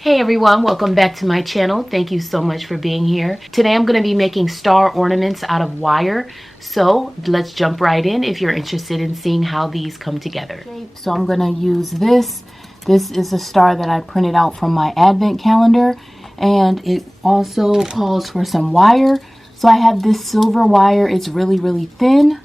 Hey everyone, welcome back to my channel. Thank you so much for being here. Today I'm going to be making star ornaments out of wire. So let's jump right in if you're interested in seeing how these come together. So I'm going to use this. This is a star that I printed out from my advent calendar, and it also calls for some wire. So I have this silver wire. It's really thin.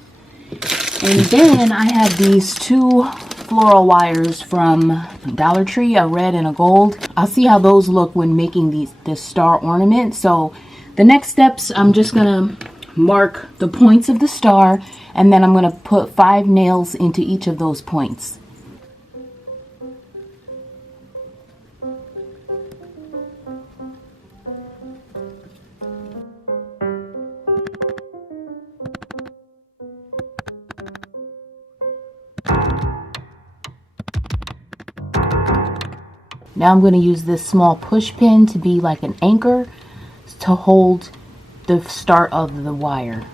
And then I have these two floral wires from Dollar Tree, a red and a gold. I'll see how those look when making this star ornament. So the next steps, I'm just gonna mark the points of the star, and then I'm gonna put 5 nails into each of those points. Now I'm going to use this small push pin to be like an anchor to hold the start of the wire.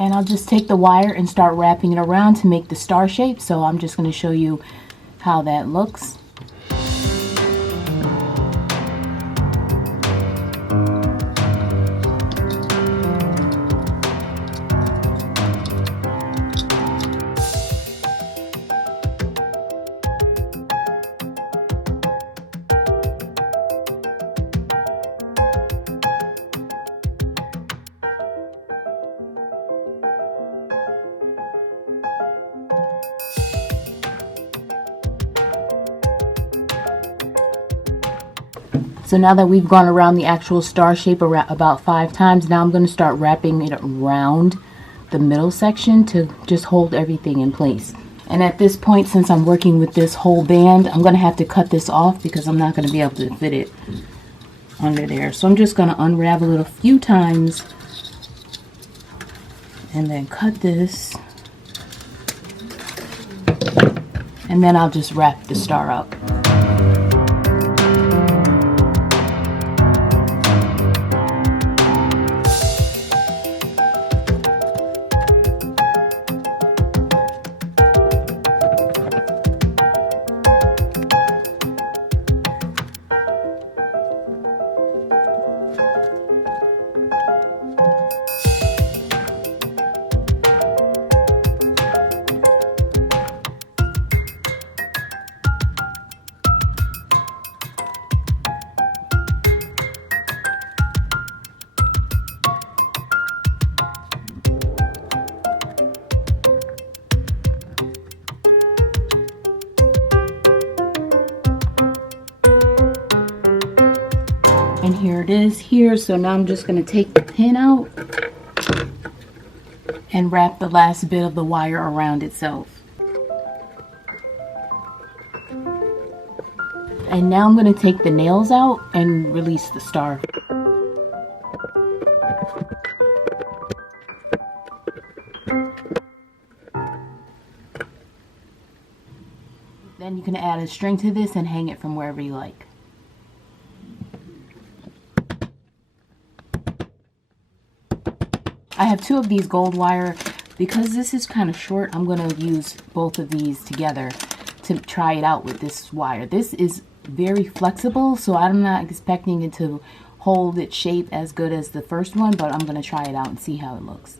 And I'll just take the wire and start wrapping it around to make the star shape. So I'm just going to show you how that looks. So now that we've gone around the actual star shape about 5 times, now I'm going to start wrapping it around the middle section to just hold everything in place. And at this point, since I'm working with this whole band, I'm going to have to cut this off because I'm not going to be able to fit it under there. So I'm just going to unravel it a few times and then cut this. And then I'll just wrap the star up. And here it is here. So now I'm just going to take the pin out and wrap the last bit of the wire around itself. And now I'm going to take the nails out and release the star. Then you can add a string to this and hang it from wherever you like. I have 2 of these gold wire. Because this is kind of short, I'm going to use both of these together to try it out with this wire. This is very flexible, so I'm not expecting it to hold its shape as good as the first one, but I'm going to try it out and see how it looks.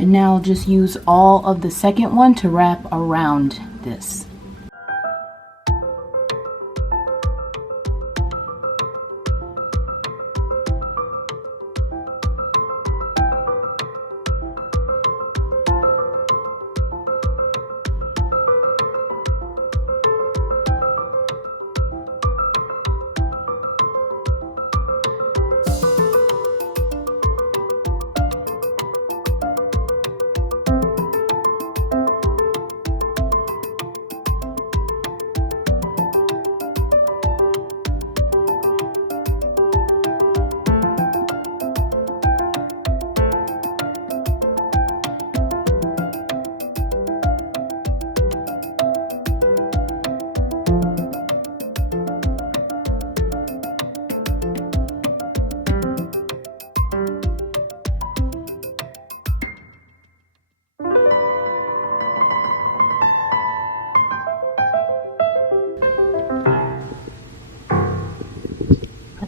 And now I'll just use all of the second one to wrap around this.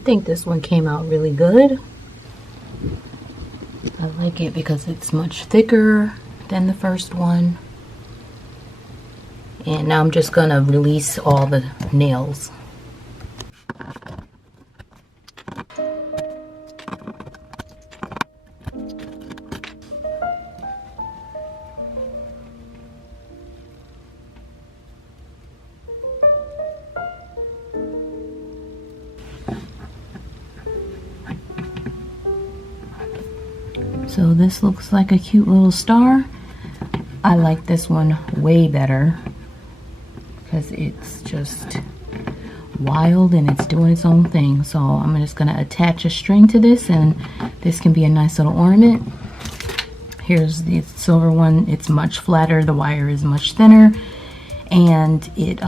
think this one came out really good. I like it because it's much thicker than the first one. And now I'm just gonna release all the nails. So this looks like a cute little star. I like this one way better because it's just wild and it's doing its own thing. So I'm just gonna attach a string to this, and this can be a nice little ornament. Here's the silver one. It's much flatter, the wire is much thinner, and it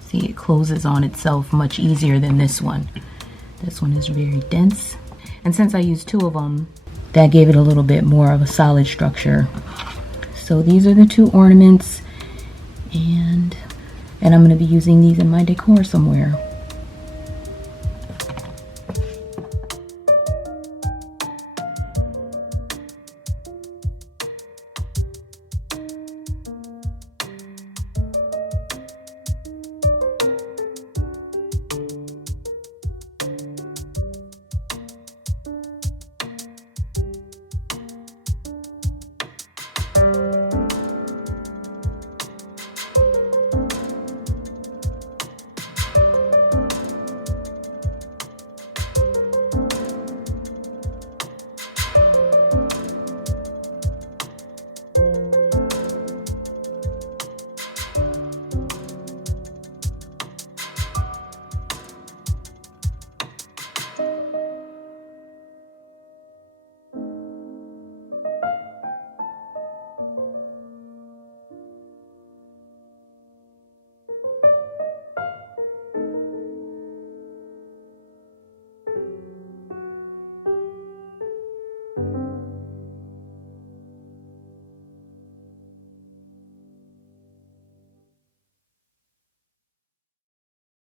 see, it closes on itself much easier than this one. This one is very dense. And since I used two of them, that gave it a little bit more of a solid structure. So these are the two ornaments, and I'm going to be using these in my decor somewhere.